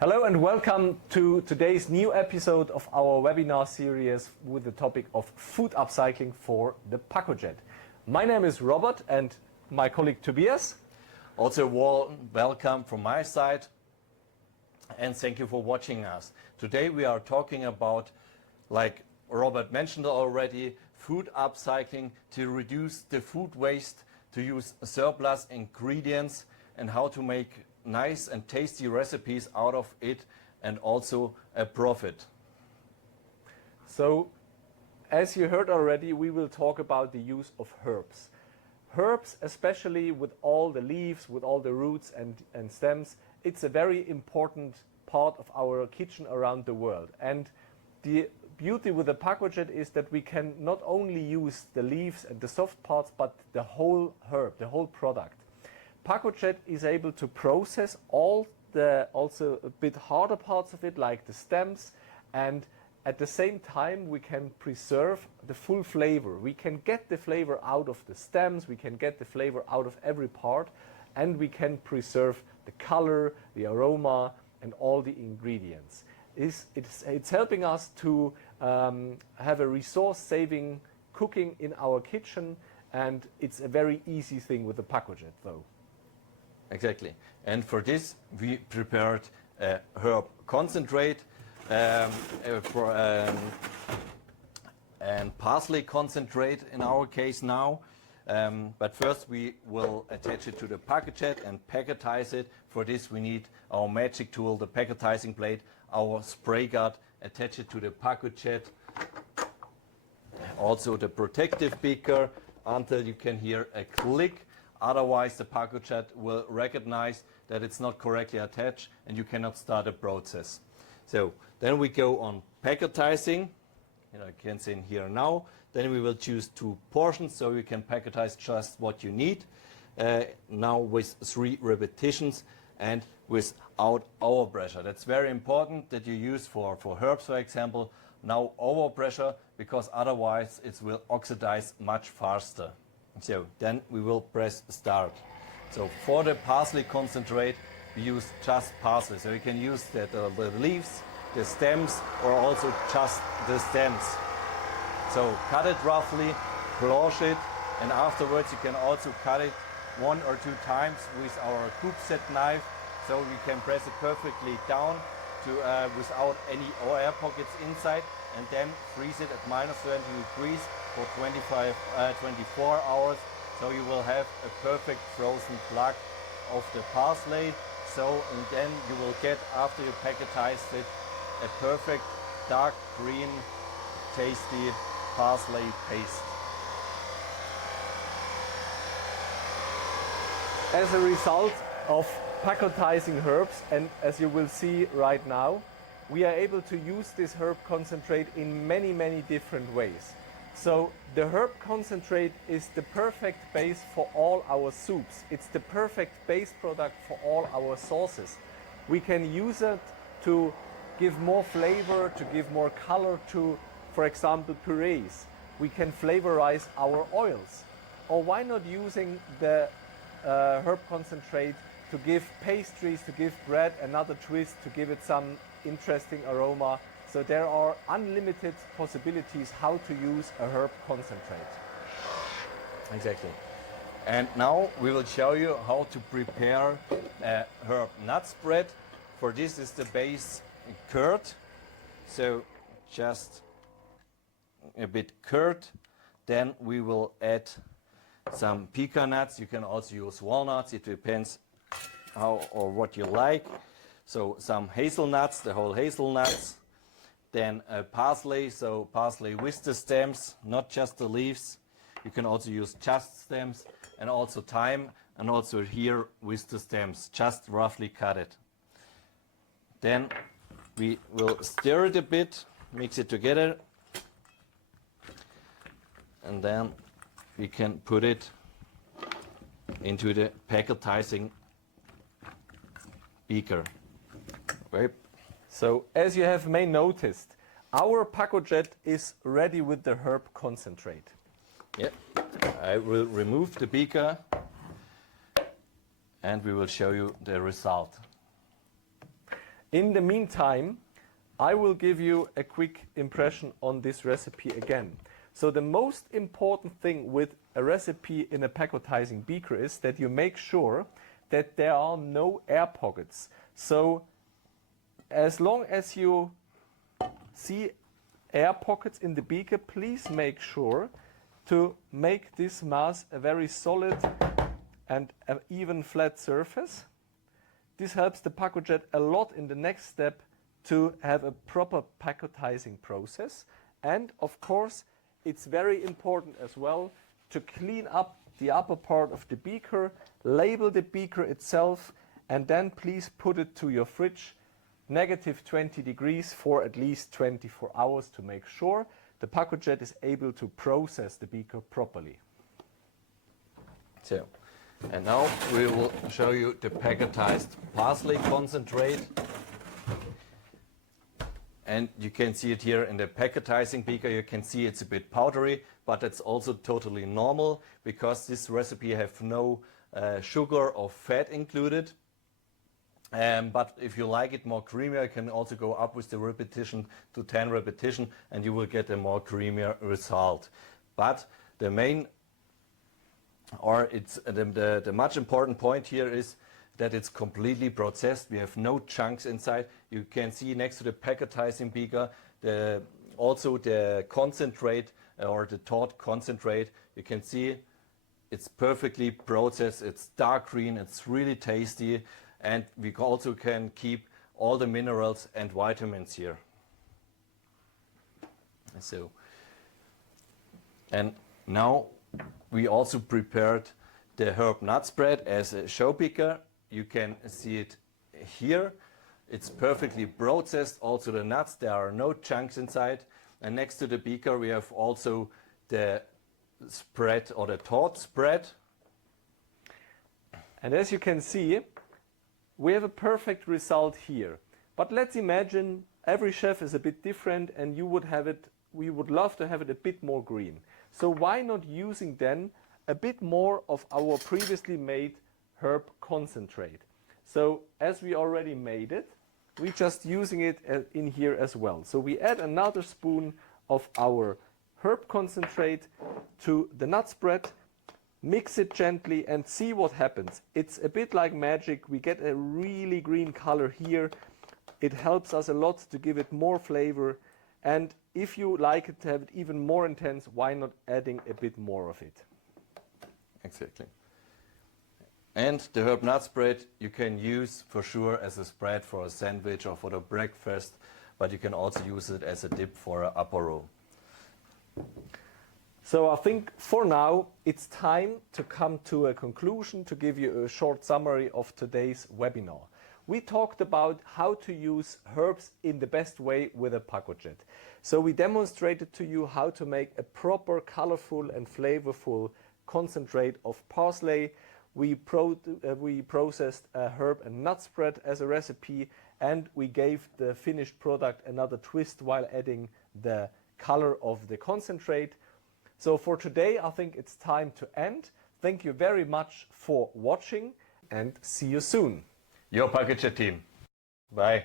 Hello and welcome to today's new episode of our webinar series with the topic of food upcycling for the Pacojet. My name is Robert and my colleague Tobias. Also warm welcome from my side and thank you for watching us. Today we are talking about, like Robert mentioned already, food upcycling to reduce the food waste, to use surplus ingredients and how to make nice and tasty recipes out of it and also a profit. So, as you heard already, we will talk about the use of herbs. Herbs, especially with all the leaves, with all the roots and stems, it's a very important part of our kitchen around the world. And the beauty with the Pacojet is that we can not only use the leaves and the soft parts, but the whole herb, the whole product. Pacojet is able to process all the also a bit harder parts of it, like the stems, and at the same time we can preserve the full flavor. We can get the flavor out of the stems, we can get the flavor out of every part, and we can preserve the color, the aroma, and all the ingredients. It's helping us to have a resource-saving cooking in our kitchen, and it's a very easy thing with the Pacojet though. Exactly. And for this we prepared a herb concentrate and parsley concentrate in our case now. But first we will attach it to the Pacojet and packetize it. For this we need our magic tool, the packetizing plate, our spray gun, attach it to the Pacojet. Also the protective beaker until you can hear a click. Otherwise the Pacojet will recognize that it's not correctly attached and you cannot start a process. So then we go on packetizing. I can see in here now. Then we will choose 2 portions so you can packetize just what you need. Now with 3 repetitions and without overpressure. That's very important that you use for herbs, for example. Now overpressure, because otherwise it will oxidize much faster. So then we will press start. So for the parsley concentrate we use just parsley. So you can use the leaves, the stems, or also just the stems. So cut it roughly, blanch it, and afterwards you can also cut it 1 or 2 times with our coupe set knife, so we can press it perfectly down to without any air pockets inside, and then freeze it at -20 degrees for 24 hours. So you will have a perfect frozen plug of the parsley. So and then you will get, after you packetize it, a perfect dark green tasty parsley paste. As a result of packetizing herbs, and as you will see right now, we are able to use this herb concentrate in many different ways. So the herb concentrate is the perfect base for all our soups. It's the perfect base product for all our sauces. We can use it to give more flavor, to give more color to, for example, purees. We can flavorize our oils. Or why not using the herb concentrate to give pastries, to give bread another twist, to give it some interesting aroma. So there are unlimited possibilities how to use a herb concentrate. Exactly. And now we will show you how to prepare a herb nut spread. For this is the base curd. So just a bit curd. Then we will add some pecan nuts. You can also use walnuts. It depends how or what you like. So some hazelnuts, the whole hazelnuts. Then parsley, so parsley with the stems, not just the leaves. You can also use just stems, and also thyme, and also here with the stems, just roughly cut it. Then we will stir it a bit, mix it together, and then we can put it into the packetizing beaker. Okay. So as you have may noticed, our Pacojet is ready with the herb concentrate. Yeah, I will remove the beaker and we will show you the result. In the meantime, I will give you a quick impression on this recipe again. So the most important thing with a recipe in a pacotizing beaker is that you make sure that there are no air pockets. So as long as you see air pockets in the beaker, please make sure to make this mass a very solid and an even flat surface. This helps the Pacojet a lot in the next step to have a proper pacotizing process. And of course, it's very important as well to clean up the upper part of the beaker, label the beaker itself, and then please put it to your fridge, -20 degrees for at least 24 hours to make sure the Pacojet is able to process the beaker properly. So, and now we will show you the pacotized parsley concentrate. And you can see it here in the pacotizing beaker. You can see it's a bit powdery, but it's also totally normal because this recipe have no sugar or fat included. But if you like it more creamier, you can also go up with the repetition to 10 repetition and you will get a more creamier result. But the main, or it's the much important point here is that it's completely processed. We have no chunks inside. You can see next to the pacotizing beaker also the concentrate or the taught concentrate. You can see it's perfectly processed. It's dark green. It's really tasty. And we also can keep all the minerals and vitamins here. So, and now we also prepared the herb nut spread as a show beaker. You can see it here. It's perfectly processed. Also the nuts, there are no chunks inside. And next to the beaker we have also the spread or the taught spread. And as you can see, we have a perfect result here. But let's imagine every chef is a bit different and you would have it, we would love to have it a bit more green. So why not using then a bit more of our previously made herb concentrate? So as we already made it, we're just using it in here as well. So we add another spoon of our herb concentrate to the nut spread, mix it gently and see what happens. It's a bit like magic. We get a really green color here. It helps us a lot to give it more flavor. And if you like it to have it even more intense, why not adding a bit more of it? Exactly. And the herb nut spread you can use for sure as a spread for a sandwich or for the breakfast, but you can also use it as a dip for an apéro. So I think for now it's time to come to a conclusion, to give you a short summary of today's webinar. We talked about how to use herbs in the best way with a Pacojet. So we demonstrated to you how to make a proper, colorful and flavorful concentrate of parsley. We processed a herb and nut spread as a recipe, and we gave the finished product another twist while adding the color of the concentrate. So for today, I think it's time to end. Thank you very much for watching and see you soon. Your Pacojet team. Bye.